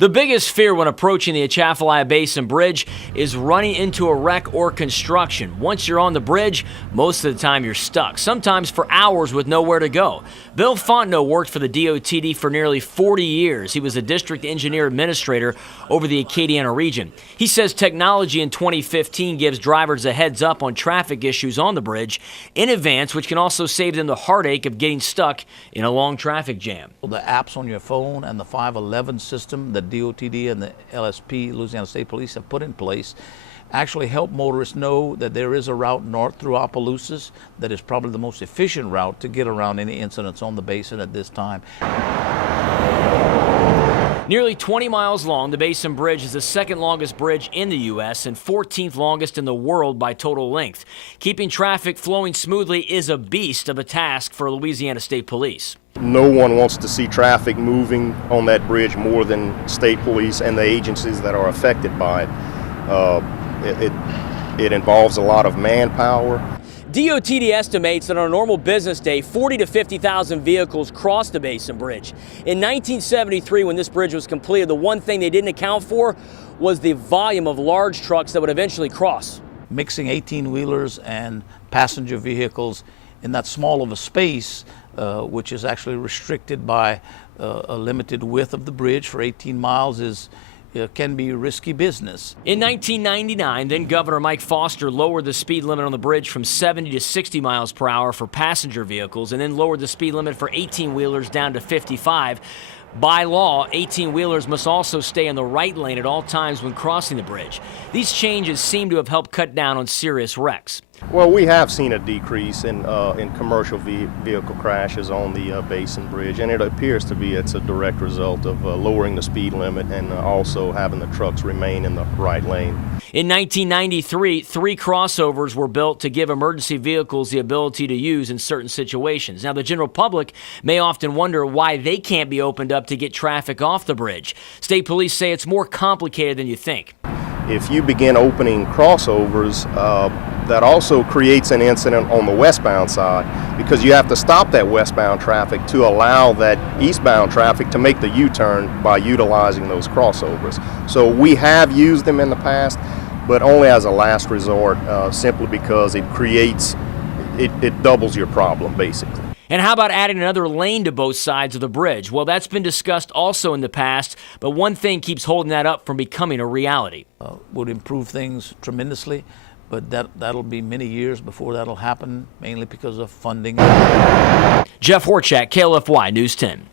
The biggest fear when approaching the Atchafalaya Basin Bridge is running into a wreck or construction. Once you're on the bridge, most of the time you're stuck, sometimes for hours with nowhere to go. Bill Fontenot worked for the DOTD for nearly 40 years. He was a district engineer administrator over the Acadiana region. He says technology in 2015 gives drivers a heads up on traffic issues on the bridge in advance, which can also save them the heartache of getting stuck in a long traffic jam. The apps on your phone and the 511 system that DOTD and the LSP, Louisiana State Police, have put in place actually help motorists know that there is a route north through Opelousas that is probably the most efficient route to get around any incidents on the basin at this time. Nearly 20 miles long, the Basin Bridge is the second longest bridge in the U.S. and 14th longest in the world by total length. Keeping traffic flowing smoothly is a beast of a task for Louisiana State Police. No one wants to see traffic moving on that bridge more than state police and the agencies that are affected by it. It involves a lot of manpower. DOTD estimates that on a normal business day, 40 to 50,000 vehicles cross the Basin Bridge. In 1973, when this bridge was completed, the one thing they didn't account for was the volume of large trucks that would eventually cross. Mixing 18-wheelers and passenger vehicles in that small of a space, which is actually restricted by a limited width of the bridge for 18 miles, can be risky business. In 1999, then Governor Mike Foster lowered the speed limit on the bridge from 70 to 60 miles per hour for passenger vehicles and then lowered the speed limit for 18-wheelers down to 55. By law, 18-wheelers must also stay in the right lane at all times when crossing the bridge. These changes seem to have helped cut down on serious wrecks. Well, we have seen a decrease in commercial vehicle crashes on the Basin Bridge, and it appears to be it's a direct result of lowering the speed limit and also having the trucks remain in the right lane. In 1993, 3 crossovers were built to give emergency vehicles the ability to use in certain situations. Now, the general public may often wonder why they can't be opened up to get traffic off the bridge. State police say it's more complicated than you think. If you begin opening crossovers, that also creates an incident on the westbound side because you have to stop that westbound traffic to allow that eastbound traffic to make the U-turn by utilizing those crossovers. So we have used them in the past, but only as a last resort, simply because it doubles your problem, basically. And how about adding another lane to both sides of the bridge? Well, that's been discussed also in the past, but one thing keeps holding that up from becoming a reality. Would improve things tremendously, but that'll be many years before that'll happen, mainly because of funding. Jeff Horchak, KLFY News 10.